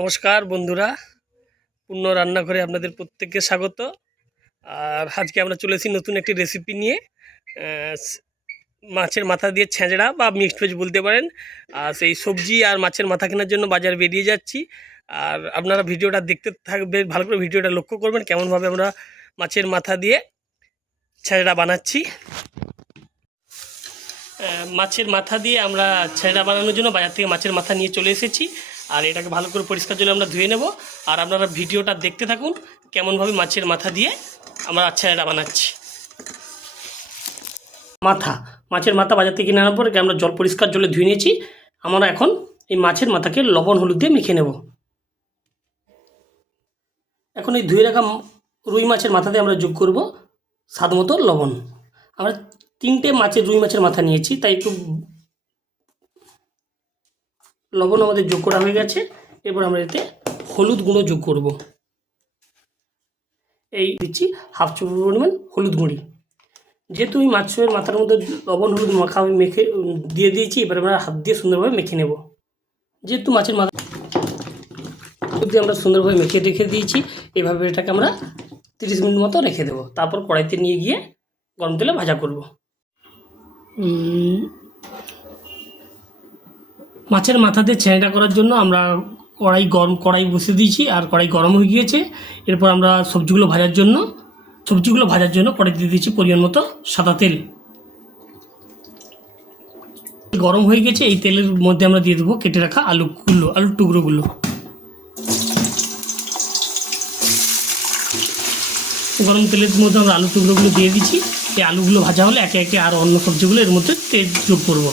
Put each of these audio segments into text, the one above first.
নমস্কার বন্ধুরা, পূর্ণ রান্নাঘরে আপনাদের প্রত্যেককে স্বাগত। আর আজকে আমরা চলেছি নতুন একটি রেসিপি নিয়ে। মাছের মাথা দিয়ে ছেঁচড়া বা মিক্সড ভেজ বলতে পারেন। আর সেই সবজি আর মাছের মাথা কেনার জন্য বাজার বেরিয়ে যাচ্ছি। আর আপনারা ভিডিওটা দেখতে থাকবেন ভালো করে ভিডিওটা লক্ষ্য করবেন কেমনভাবে আমরা মাছের মাথা দিয়ে ছেঁচড়া বানাচ্ছি। মাছের মাথা দিয়ে আমরা ছেঁড়া বানানোর জন্য বাজার থেকে মাছের মাথা নিয়ে চলে এসেছি। আর এটাকে ভালো করে পরিষ্কার জলে আমরা ধুয়ে নেব। আর আপনারা ভিডিওটা দেখতে থাকুন, কেমনভাবে মাছের মাথা দিয়ে আমরা ছেঁড়া বানাচ্ছি। মাথা, মাছের মাথা বাজার থেকে কিনে আনার পর আমরা জল পরিষ্কার জলে ধুয়ে নিয়েছি। আমরা এখন এই মাছের মাথাকে লবণ হলুদ দিয়ে মেখে নেব। এখন এই ধুয়ে রাখা রুই মাছের মাথাতে আমরা যোগ করব স্বাদ মতো লবণ। আমরা তিনটে মাছের রুই মাছের মাথা নিয়েছি, তাই একটু লবণ আমাদের যোগ করা হয়ে গেছে। এরপর আমরা এতে হলুদ গুঁড়ো যোগ করব। এই দিচ্ছি হাফ চামচ পরিমাণ হলুদ গুঁড়ি। যেহেতু এই মাছের মাথার মধ্যে লবণ হলুদ মাখা মেখে দিয়ে দিয়েছি, এবার আমরা হাত দিয়ে সুন্দরভাবে মেখে নেব। যেহেতু মাছের মাথা দিয়ে আমরা সুন্দরভাবে মেখে রেখে দিয়েছি, এভাবে এটাকে আমরা তিরিশ মিনিট মতো রেখে দেবো। তারপর কড়াইতে নিয়ে গিয়ে গরম তেলে ভাজা করব। মাছের মাথা দিয়ে করার জন্য আমরা কড়াই গরম, কড়াই বসিয়ে দিয়েছি আর কড়াই গরম হয়ে গিয়েছে। এরপর আমরা সবজিগুলো ভাজার জন্য, সবজিগুলো ভাজার জন্য কড়াই দিয়ে দিয়েছি পরিমাণ মতো সাদা তেল। গরম হয়ে গেছে, এই তেলের মধ্যে আমরা দিয়ে দেবো কেটে রাখা আলুগুলো আলুর টুকরোগুলো। গরম তেলের মধ্যে আমরা আলু টুকরোগুলো দিয়ে দিচ্ছি। এই আলুগুলো ভাজা হলে একে একে আর অন্য সবজিগুলো এর মধ্যে তেল যোগ করব।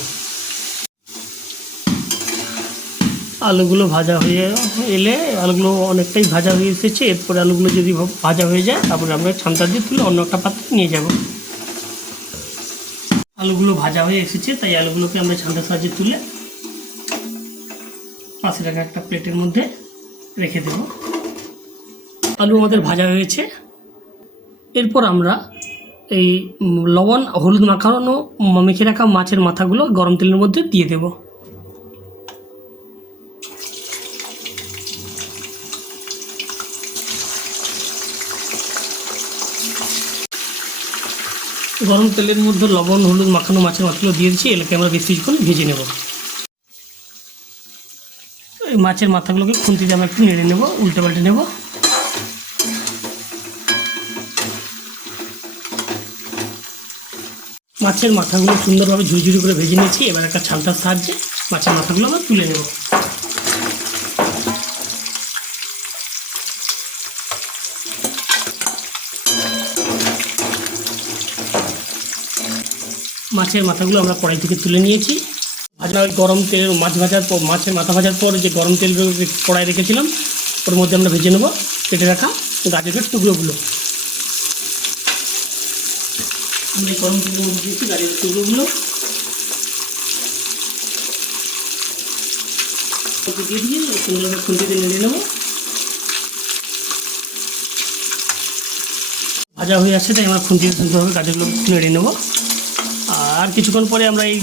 আলুগুলো ভাজা হয়ে এলে আলুগুলো অনেকটাই ভাজা হয়ে এসেছে। এরপরে আলুগুলো যদি ভাজা হয়ে যায়, তারপরে আমরা ছামটা দিয়ে তুলে অন্য একটা পাত্রে নিয়ে যাব। আলুগুলো ভাজা হয়ে এসেছে, তাই আলুগুলোকে আমরা ছান্তার সাহায্যে তুলে পাশে রাখা একটা প্লেটের মধ্যে রেখে দেব। আলু আমাদের ভাজা হয়েছে। এরপর আমরা এই লবণ, হলুদ মাখানো, মেখে রাখা মাছের মাথাগুলো গরম তেলের মধ্যে দিয়ে দেবো। গরম তেলের মধ্যে লবণ, হলুদ, মাখানো মাছের মাথাগুলো দিয়ে দিচ্ছি এলাকে আমরা বেশ কিছুক্ষণ ভেজে নেব। এই মাছের মাথাগুলোকে খুন্তি দিয়ে আমরা একটু নেড়ে নেব, উল্টে পাল্টে নেব। মাছের মাথাগুলো সুন্দরভাবে ঝুরঝুরি করে ভেজে নিয়েছি, এবার একটা ছালটার সাহায্যে মাছের মাথাগুলো আমরা তুলে নেব। মাছের মাথাগুলো আমরা কড়াই থেকে তুলে নিয়েছি। ভাজা ওই গরম তেল মাছ ভাজার পর মাছের মাথা ভাজার পর যে গরম তেল কড়াই রেখেছিলাম, ওর মধ্যে আমরা ভেজে নেব, কেটে রাখা গাজরের টুকরোগুলো। এই গরম মধ্যে দিয়েছি গাজরের টুকরোগুলো। দিয়ে দিয়ে সুন্দরভাবে নেড়ে নেব। ভাজা হয়ে আসছে, তাই আমরা খুঁজে সুন্দরভাবে গাজরগুলো নেড়ে নেব। আর কিছুক্ষণ পরে আমরা এই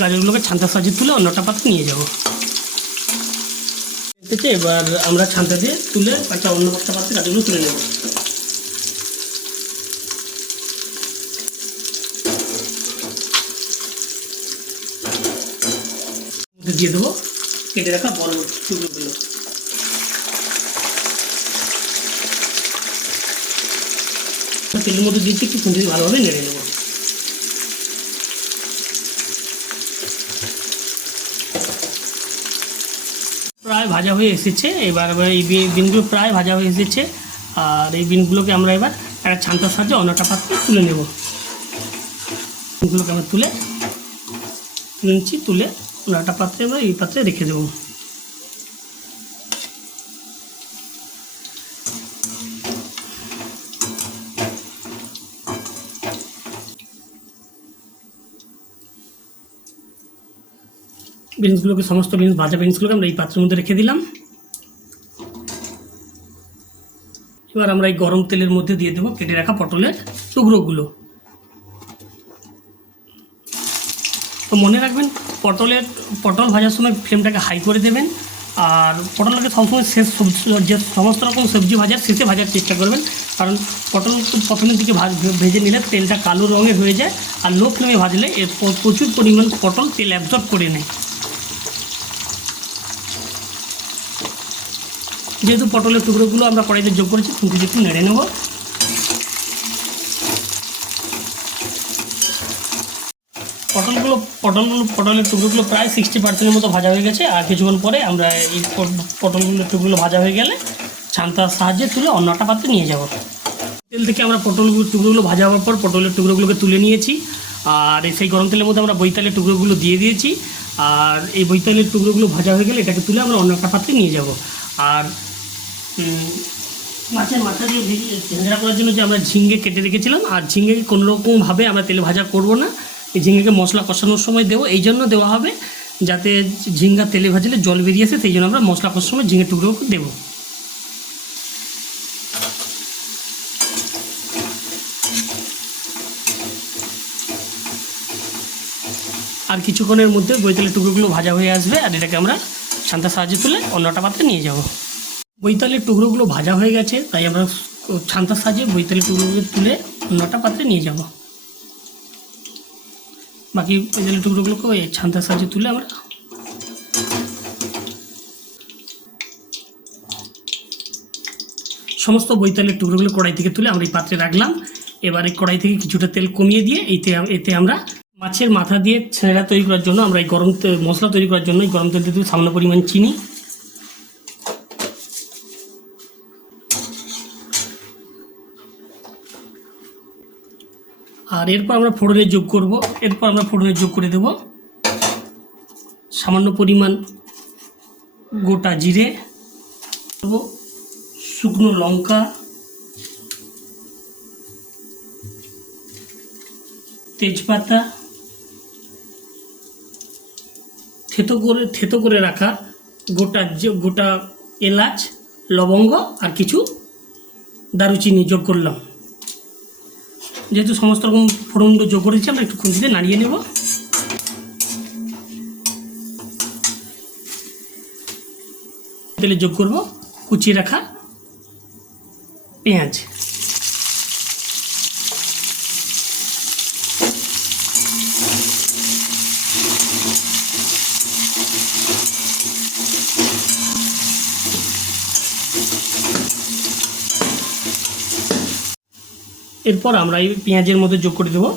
গাজরগুলোকে ছান্তার সাহায্যে তুলে অন্যটা পাত্রে নিয়ে যাব। এবার আমরা ছান্তা দিয়ে তুলে একটা অন্য একটা পাত্রে গাজরগুলো তুলে নেব। দিয়ে দেবো কেটে রাখা বড় টুকরোগুলো। তেলের মধ্যে দিয়েছি একটু ভালোভাবে নেড়ে নেব প্রায় ভাজা হয়ে এসেছে। এবার এই বিনগুলো প্রায় ভাজা হয়ে এসেছে। আর এই বিনগুলোকে আমরা এবার একটা ছান্তার সাহায্যে অন্যটা পাত্রে তুলে নেব। বিনগুলোকে আমরা তুলে তুলে নিচ্ছি, তুলে অন্যটা পাত্রে এবার এই পাত্রে রেখে দেবো। বিনসগুলোকে সমস্ত বিনস ভাজা বিনসগুলোকে আমরা এই পাত্রের মধ্যে রেখে দিলাম। এবার আমরা এই গরম তেলের মধ্যে দিয়ে দেবো কেটে রাখা পটলের টুকরোগুলো। তো মনে রাখবেন, পটলের, পটল ভাজার সময় ফ্লেমটাকে হাই করে দেবেন, আর পটলকে সবসময় শেষ সবজি, যে সমস্ত রকম সবজি ভাজার শেষে ভাজার চেষ্টা করবেন। কারণ পটল প্রথমের দিকে ভাজ নিলে তেলটা কালো রঙের হয়ে যায়, আর লো ফ্লেমে ভাজলে প্রচুর পরিমাণ পটল তেল অ্যাবজর্ব করে নেয়। যেহেতু পটলের টুকরোগুলো আমরা কড়াইতে যোগ করেছি, খুঁটি একটু নেড়ে নেব। পটলগুলো পটলগুলো, পটলের টুকরোগুলো প্রায় সিক্সটি পার্সেন্টের মতো ভাজা হয়ে গেছে। আর কিছুক্ষণ পরে আমরা এই পট- পটলগুলোর টুকরোগুলো ভাজা হয়ে গেলে ছান্তার সাহায্যে তুলে অন্যটা পাত্রে নিয়ে যাব। তেল থেকে আমরা পটলগুলো, টুকরোগুলো ভাজা হওয়ার পর পটলের টুকরোগুলোকে তুলে নিয়েছি। আর সেই গরম তেলের মধ্যে আমরা বৈতালের টুকরোগুলো দিয়ে দিয়েছি। আর এই বৈতালের টুকরোগুলো ভাজা হয়ে গেলে এটাকে তুলে আমরা অন্য একটা পাত্রে নিয়ে যাব। আর মাছের মাথা দিয়ে করার জন্য যে আমরা ঝিঙ্গে কেটে রেখেছিলাম, আর ঝিঙ্গেকে কোনো রকমভাবে আমরা তেলে ভাজা করব না। এই ঝিঙ্গেকে মশলা কষানোর সময় দেবো, এই জন্য দেওয়া হবে যাতে ঝিঙ্গা তেলে ভাজলে জল বেরিয়ে আসে, সেই জন্য আমরা মশলা কষানোর সময় ঝিঙ্গের টুকরো দেবো। আর কিছুক্ষণের মধ্যে বৈতালের টুকরোগুলো ভাজা হয়ে আসবে, আর এটাকে আমরা ছান্তার সাহায্যে তুলে অন্যটা পাত্রে নিয়ে যাব। বৈতালের টুকরোগুলো ভাজা হয়ে গেছে, তাই আমরা ছান্তার সাহায্যে বৈতালের টুকরোগুলো তুলে অন্যটা পাত্রে নিয়ে যাব। বাকি বৈতালের টুকরোগুলোকে ওই ছান্তার সাহায্যে তুলে আমরা সমস্ত বৈতালের টুকরোগুলো কড়াই থেকে তুলে আমরা এই পাত্রে রাখলাম। এবার কড়াই থেকে কিছুটা তেল কমিয়ে দিয়ে এতে এতে আমরা মাছের মাথা দিয়ে ছেঁড়া তৈরি করার জন্য আমরা এই গরম মশলা তৈরি করার জন্য এই গরম তেল দিয়ে সামান্য পরিমাণ চিনি আর এরপর আমরা ফোড়নে যোগ করব। এরপর আমরা ফোড়নে যোগ করে দেব। সামান্য পরিমাণ গোটা জিরে, শুকনো লঙ্কা, তেজপাতা, থেতো করে থেতো করে রাখা গোটা গোটা এলাচ, লবঙ্গ আর কিছু দারুচিনি যোগ করলাম। যেহেতু সমস্ত রকম ফোড়নগুলো যোগ করেছি, আমরা একটু খুঁজিতে নাড়িয়ে নেব। তেলে যোগ করব, কুচিয়ে রাখা পেঁয়াজ। এরপর আমরা এই পেঁয়াজের মধ্যে যোগ করে দেবো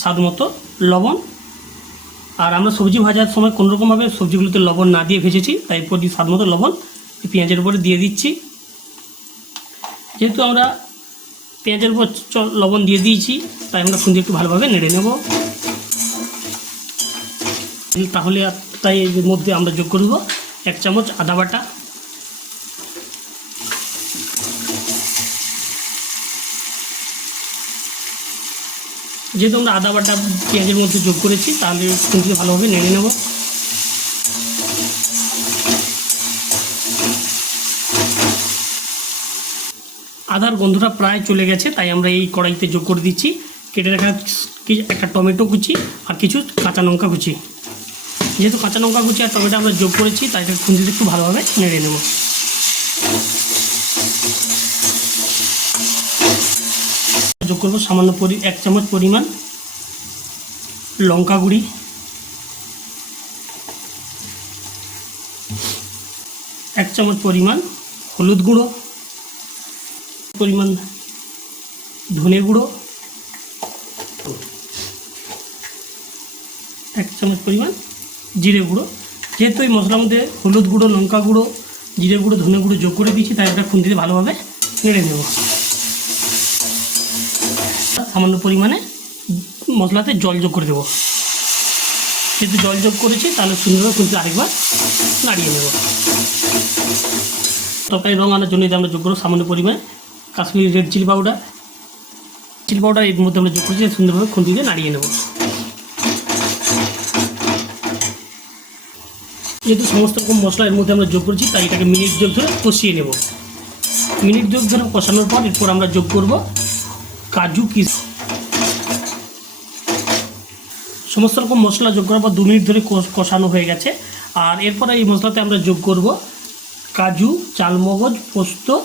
স্বাদ মতো লবণ। আর আমরা সবজি ভাজার সময় কোনো রকমভাবে সবজিগুলোতে লবণ না দিয়ে ভেজেছি, তাই দিয়ে স্বাদ মতো লবণ পেঁয়াজের উপরে দিয়ে দিচ্ছি। যেহেতু আমরা পেঁয়াজের উপর লবণ দিয়ে দিয়েছি, তাই আমরা খুঁজে একটু ভালোভাবে নেড়ে নেব। তাহলে তাই এর মধ্যে আমরা যোগ করব এক চামচ আদা বাটা। যেহেতু আমরা আদা, বাটা, পেঁয়াজের মধ্যে যোগ করেছি, তাহলে খুঁজে ভালোভাবে নেড়ে নেব। আদার গন্ধটা প্রায় চলে গেছে, তাই আমরা এই কড়াইতে যোগ করে দিচ্ছি। কেটে রাখা একটা টমেটো কুচি আর কিছু কাঁচা লঙ্কা কুচি। যেহেতু কাঁচা লঙ্কা কুচি আর টমেটো আমরা যোগ করেছি, তাই এটা খুঁজিতে একটু ভালোভাবে নেড়ে নেব। যোগ করব, সামান্য পরি, এক চামচ পরিমাণ লঙ্কা গুঁড়ি। এক চামচ পরিমাণ হলুদ গুঁড়ো। পরিমাণ ধনে গুঁড়ো। এক চামচ পরিমাণ জিরে গুঁড়ো। যেহেতু এই মশলার মধ্যে হলুদ গুঁড়ো, লঙ্কা গুঁড়ো, জিরে গুঁড়ো, ধনে গুঁড়ো যোগ করে দিয়েছি, তাই একটা খুন্তিতে ভালোভাবে নেড়ে নেব। সামান্য পরিমাণে মশলাতে জল যোগ করে দেবো। যেহেতু জল যোগ করেছি, তাহলে সুন্দরভাবে খুঁজতে আরেকবার নাড়িয়ে নেব। তরকারি রঙ আনার জন্য আমরা যোগ করব সামান্য পরিমাণে, Kashmiri red chilli powder. Chilli powder এর মধ্যে আমরা যোগ করেছি সুন্দরভাবে খুঁটি দিয়ে নাড়িয়ে নেব। যেহেতু সমস্ত রকম মশলা এর মধ্যে আমরা যোগ করেছি, তাই এটাকে মিনিট যোগ ধরে কষিয়ে নেব। মিনিট যোগ ধরে কষানোর পর এরপর আমরা যোগ করব কাজু কিস সমস্ত রকম মশলা যোগ করার পর দু মিনিট ধরে কষ- কষানো হয়ে গেছে। আর এরপরে এই মশলাতে আমরা যোগ করব কাজু, চালমগজ, পোস্ত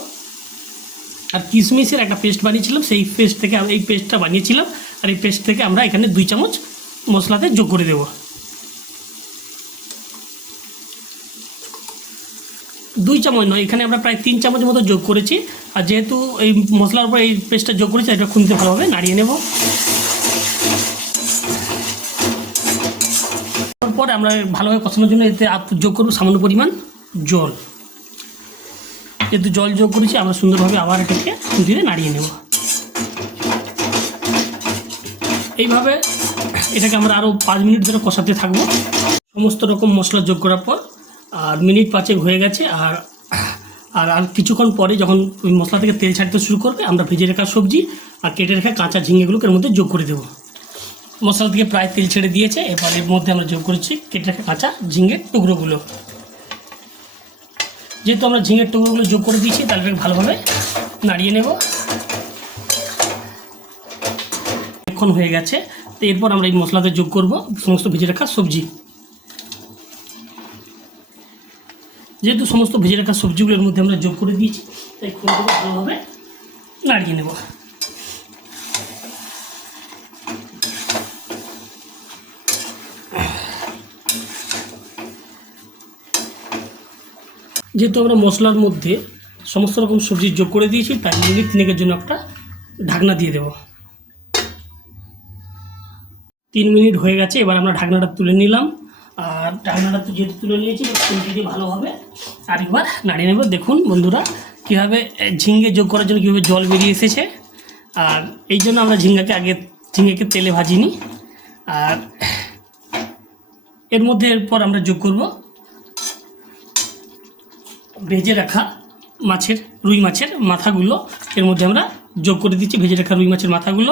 আর কিশমিশের একটা পেস্ট বানিয়েছিলাম। সেই পেস্ট থেকে এই পেস্টটা বানিয়েছিলাম। আর এই পেস্ট থেকে আমরা এখানে দুই চামচ মশলাতে যোগ করে দেব। দুই চামচ নয়, এখানে আমরা প্রায় তিন চামচ মতো যোগ করেছি। আর যেহেতু এই মশলার উপর এই পেস্টটা যোগ করেছি, এটা খুনতে ভালোভাবে নাড়িয়ে নেব। তারপর আমরা ভালোভাবে কষানোর জন্য এতে যোগ করব সামান্য পরিমাণ জল। যেহেতু জল যোগ করেছি, আমরা সুন্দরভাবে আবার এটাকে খুঁটিয়ে নাড়িয়ে নেব। এইভাবে এটাকে আমরা আরও পাঁচ মিনিট ধরে কষাতে থাকব। সমস্ত রকম মশলা যোগ করার পর, আর মিনিট পাঁচেক হয়ে গেছে, আর আর আর কিছুক্ষণ পরে যখন ওই মশলা থেকে তেল ছাড়তে শুরু করবে, আমরা ভেজে রাখা সবজি আর কেটে রাখা কাঁচা ঝিঙেগুলোকে এর মধ্যে যোগ করে দেবো। মশলা থেকে প্রায় তেল ছেড়ে দিয়েছে এবার এর মধ্যে আমরা যোগ করেছি কেটে রাখা কাঁচা ঝিঙের টুকরোগুলো। যেহেতু আমরা ঝিঙের টুকরোগুলো যোগ করে দিয়েছি, তাহলে ভালোভাবে নাড়িয়ে নেব। এখন হয়ে গেছে, তো এরপর আমরা এই মশলাতে যোগ করব সমস্ত ভেজে রাখা সবজি। যেহেতু সমস্ত ভেজে রাখা সবজিগুলোর মধ্যে আমরা যোগ করে দিয়েছি, তাই খুঁড়ে ভালোভাবে নাড়িয়ে নেব। যেহেতু আমরা মশলার মধ্যে সমস্ত রকম সবজি যোগ করে দিয়েছি, তাই মিনিট তিনেকের জন্য একটা ঢাকনা দিয়ে দেব। তিন মিনিট হয়ে গেছে, এবার আমরা ঢাকনাটা তুলে নিলাম। আর ঢাকনাটা তো যেহেতু তুলে নিয়েছি খুঁটিটি ভালোভাবে আরেকবার নাড়িয়ে নেব। দেখুন বন্ধুরা, কীভাবে ঝিঙ্গে যোগ করার জন্য কীভাবে জল বেরিয়ে এসেছে। আর এই জন্য আমরা ঝিঙ্গাকে আগে, ঝিঙ্গেকে তেলে ভাজিনি। আর এর মধ্যে এরপর আমরা যোগ করব ভেজে রাখা মাছের, রুই মাছের মাথাগুলো এর মধ্যে আমরা যোগ করে দিচ্ছি, ভেজে রাখা রুই মাছের মাথাগুলো।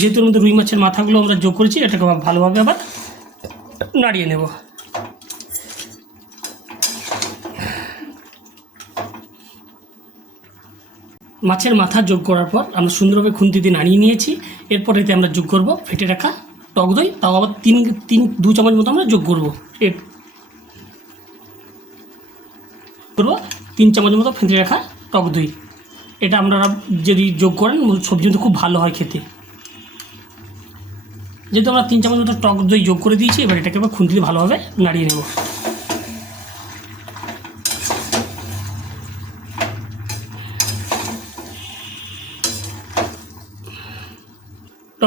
যেহেতু এর মধ্যে রুই মাছের মাথাগুলো আমরা যোগ করেছি, এটাকে ভালোভাবে আবার নাড়িয়ে নেব। মাছের মাথা যোগ করার পর আমরা সুন্দরভাবে খুন্তি দিয়ে নাড়িয়ে নিয়েছি। এরপর এতে আমরা যোগ করব ফেটে রাখা টক দই, তাও আবার তিন তিন, দু চামচ মতো আমরা যোগ করব এর করব তিন চামচের মতো ফেঁদে রাখা টক দই। এটা আপনারা যদি যোগ করেন সবজি কিন্তু খুব ভালো হয় খেতে। যেহেতু আমরা তিন চামচ মতো টক দই যোগ করে দিয়েছি, এবার এটাকে আবার খুন্তিতে ভালোভাবে নাড়িয়ে নেব।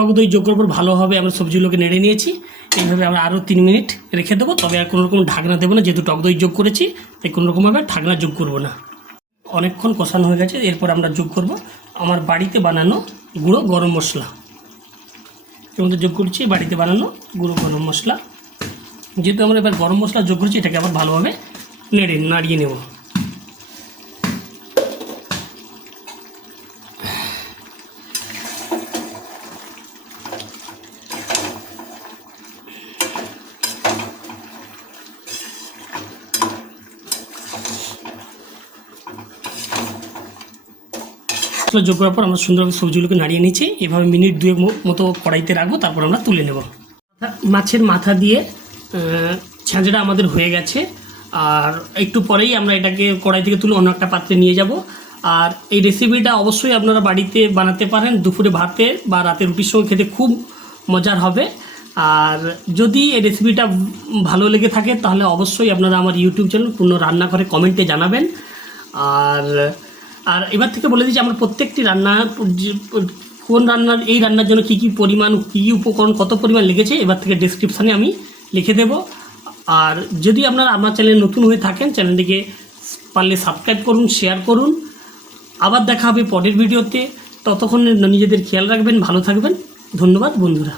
টক দই যোগ করার পর ভালোভাবে আমরা সবজিগুলোকে নেড়ে নিয়েছি। এইভাবে আমরা আরও তিন মিনিট রেখে দেবো, তবে আর কোনো রকম ঢাকনা দেবো না, যেহেতু টক দই যোগ করেছি, তাই কোনো রকমভাবে ঢাকনা যোগ করব না। অনেকক্ষণ কষানো হয়ে গেছে, এরপর আমরা যোগ করব আমার বাড়িতে বানানো গুঁড়ো গরম মশলা। এর যোগ করছি বাড়িতে বানানো গুঁড়ো গরম মশলা। যেহেতু আমরা এবার গরম মশলা যোগ করছি, এটাকে আবার ভালোভাবে নেড়ে, নাড়িয়ে নেব। মশলা যোগ করার পর আমরা সুন্দরভাবে সবজিগুলোকে নাড়িয়ে নিচ্ছি। এভাবে মিনিট দুয়েক মতো কড়াইতে রাখব, তারপর আমরা তুলে নেব। মাছের মাথা দিয়ে ছাঁচড়া আমাদের হয়ে গেছে। আর একটু পরেই আমরা এটাকে কড়াই থেকে তুলে অন্য একটা পাত্রে নিয়ে যাব। আর এই রেসিপিটা অবশ্যই আপনারা বাড়িতে বানাতে পারেন, দুপুরে ভাতে বা রাতে রুটির সঙ্গে খেতে খুব মজার হবে। আর যদি এই রেসিপিটা ভালো লেগে থাকে, তাহলে অবশ্যই আপনারা আমার ইউটিউব চ্যানেল পূর্ণ রান্নাঘরে কমেন্টে জানাবেন। আর আর এবার থেকে বলে দিচ্ছি আমার প্রত্যেকটি রান্না, কোন রান্নার, এই রান্নার জন্য কী কী পরিমাণ, কী কী উপকরণ, কত পরিমাণ লেগেছে, এবার থেকে ডিসক্রিপশানে আমি লিখে দেব। আর যদি আপনারা আমার চ্যানেল নতুন হয়ে থাকেন চ্যানেলটিকে পারলে সাবস্ক্রাইব করুন শেয়ার করুন। আবার দেখা হবে পরের ভিডিওতে ততক্ষণ নিজেদের খেয়াল রাখবেন, ভালো থাকবেন। ধন্যবাদ, বন্ধুরা।